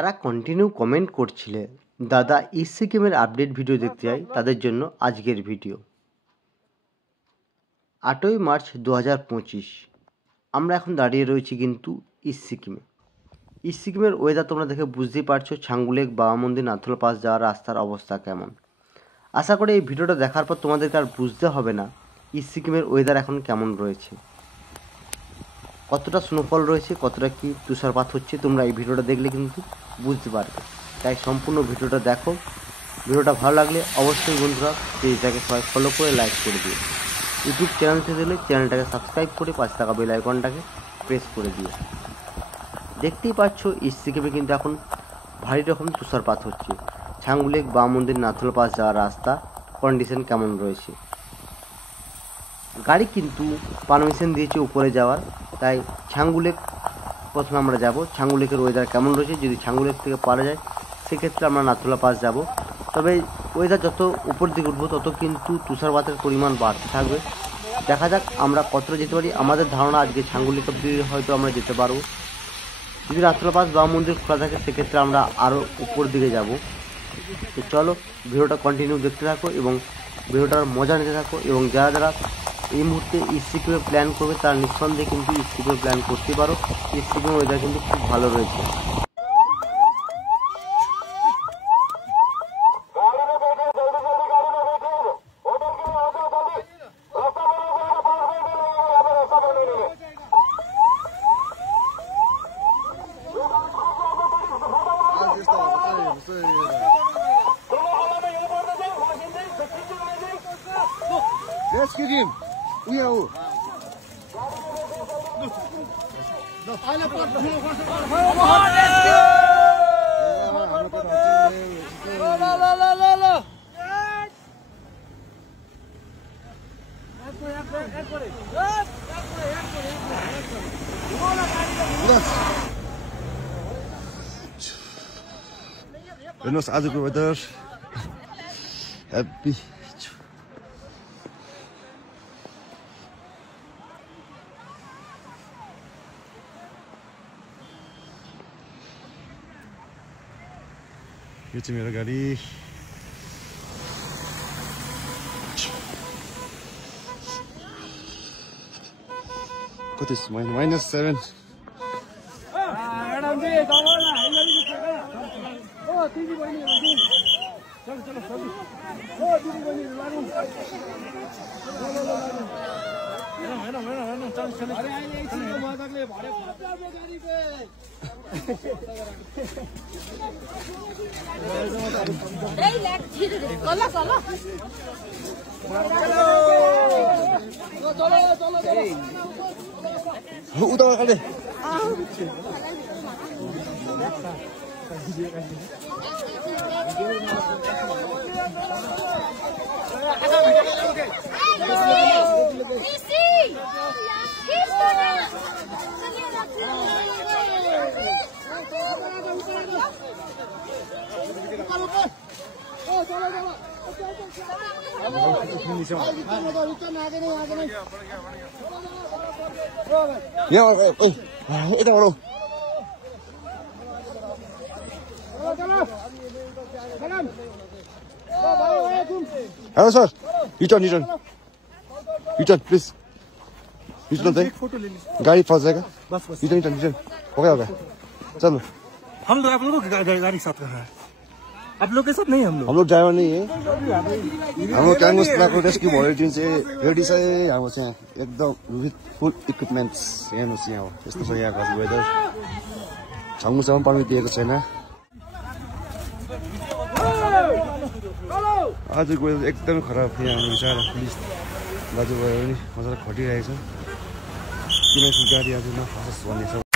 তারা continue comment করছিলে দাদা ইস্ট সিকিমের আপডেট ভিডিও দেখতে চাই, তাদের জন্য আজকের ভিডিও। 8ই মার্চ 2025 আমরা এখন দাঁড়িয়ে রয়েছি কিন্তু ইস্ট সিকিমে। ইস্ট সিকিমের ওয়েদার তোমরা দেখে বুঝতেই পারছো ছাঙ্গু লেক, বাবা মন্দির, নাথুলা পাস যাওয়ার রাস্তার অবস্থা কেমন। আশা করি এই ভিডিওটা দেখার পর তোমাদেরকে আর বুঝতে হবে না ইস্ট সিকিমের ওয়েদার এখন কেমন রয়েছে, কতটা স্নোফল রয়েছে, কতটা কি তুষারপাত হচ্ছে। তোমরা এই ভিডিওটা দেখলে কিন্তু বুঝতে পারবে, তাই সম্পূর্ণ ভিডিওটা দেখো। ভিডিওটা ভালো লাগলে অবশ্যই বন্ধুরা পেজটাকে সবাই ফলো করে লাইক করে দিও। ইউটিউব চ্যানেল থেকে দিলে চ্যানেলটাকে সাবস্ক্রাইব করে পাশে থাকা বেল আইকনটাকে প্রেস করে দিও। দেখতেই পাচ্ছ ইস্ট সিকিমে কিন্তু এখন ভারী রকম তুষারপাত হচ্ছে। ছাঙ্গু লেক, বাবা মন্দির, নাথুলা পাস যাওয়ার রাস্তা কন্ডিশন কেমন রয়েছে। গাড়ি কিন্তু পারমিশন দিয়েছে উপরে যাওয়ার, তাই ছাঙ্গু লেক প্রথমে আমরা যাব। ছাঙ্গু লেকের ওয়েদার কেমন রয়েছে, যদি ছাঙ্গু লেক থেকে পারা যায় সেক্ষেত্রে আমরা নাথুলা পাস যাব। তবে ওয়েদার যত উপর দিকে উঠবো তত কিন্তু তুষারপাতের পরিমাণ বাড়তে থাকবে। দেখা যাক আমরা কতটা যেতে পারি। আমাদের ধারণা আজকে ছাঙ্গু লেক অব্দি হয়তো আমরা যেতে পারবো। যদি নাথুলা পাস, বাবা মন্দির খোলা থাকে সেক্ষেত্রে আমরা আরও উপর দিকে যাব। তো চলো ভিডিওটা কন্টিনিউ দেখতে থাকো এবং ভিডিওটার মজা নিতে থাকো। এবং যারা যারা এই মুহূর্তে ইস্ট সিকিমে প্ল্যান করবে তারা নিঃসন্দেহে কিন্তু ইস্ট সিকিমে প্ল্যান করতে পারো। ইস্ট সিকিমের ওয়েদার কিন্তু খুব ভালো রয়েছে। Let's get him. Yeah. Heर्नुहोस् आजको वेदर ह्याप्पी। यो चाहिँ मेरो गाडी। कति -7। उता खाले यता बढो। Hello sir, return please. Return चाहिए, गाड़ी फंस जाएगा। रिटर्न हो गया चलो। हम लोग आप लोगों की गाड़ी साथ कर रहा है, आप लोग के साथ नहीं। हम लोग ड्राइभर नहीं है। हाम्रो क्याङ्गस प्लाको रेस्क्यु भयो जुन चाहिँ रेडी छ हाम्रो चाहिँ एकदम विथ फुल इक्विपमेन्ट्स। हेर्नुहोस् यहाँ हो, यस्तो छ यहाँको वेदर। छङ्गुसम्म पर्मिट दिएको छैन। आजको वेदर एकदमै खराब। यहाँ हाम्रो बिचारा पुलिस दाजुभाइहरू पनि मजाले खटिरहेको छ किनकि गाडी आज नफसोस् भन्ने छ।